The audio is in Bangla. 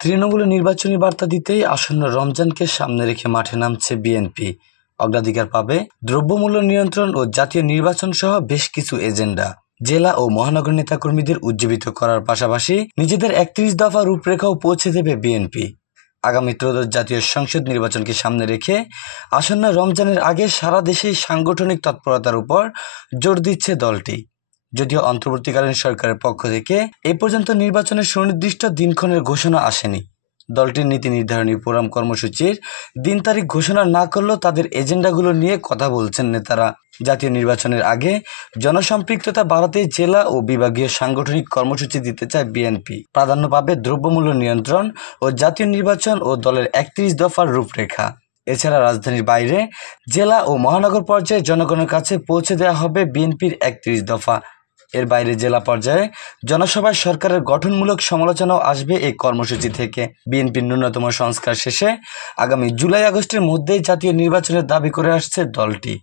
তৃণমূলে নির্বাচনী বার্তা দিতেই আসন্ন রমজানকে সামনে রেখে মাঠে নামছে বিএনপি। অগ্রাধিকার পাবে দ্রব্যমূল্য নিয়ন্ত্রণ ও জাতীয় নির্বাচন সহ বেশ কিছু এজেন্ডা। জেলা ও মহানগর নেতাকর্মীদের উজ্জীবিত করার পাশাপাশি নিজেদের ৩১ দফা রূপরেখাও পৌঁছে দেবে বিএনপি। আগামী ত্রয়োদশ জাতীয় সংসদ নির্বাচনকে সামনে রেখে আসন্ন রমজানের আগে সারা দেশেই সাংগঠনিক তৎপরতার উপর জোর দিচ্ছে দলটি। যদিও অন্তর্বর্তীকালীন সরকারের পক্ষ থেকে এ পর্যন্ত নির্বাচনের সুনির্দিষ্ট দিনক্ষণের ঘোষণা আসেনি। দলটির নীতি নির্ধারণী ফোরাম কর্মসূচির দিন তারিখ ঘোষণা না করলেও তাদের এজেন্ডাগুলো নিয়ে কথা বলছেন নেতারা। জাতীয় নির্বাচনের আগে জনসম্পৃক্ততা বাড়াতে জেলা ও বিভাগীয় সাংগঠনিক কর্মসূচি দিতে চায় বিএনপি। প্রাধান্য পাবে দ্রব্যমূল্য নিয়ন্ত্রণ ও জাতীয় নির্বাচন ও দলের ৩১ দফার রূপরেখা। এছাড়া রাজধানীর বাইরে জেলা ও মহানগর পর্যায়ে জনগণের কাছে পৌঁছে দেওয়া হবে বিএনপির ৩১ দফা। এর বাইরে জেলা পর্যায়ে জনসভায় সরকারের গঠনমূলক সমালোচনাও আসবে এই কর্মসূচি থেকে। বিএনপির ন্যূনতম সংস্কার শেষে আগামী জুলাই আগস্টের মধ্যেই জাতীয় নির্বাচনের দাবি করে আসছে দলটি।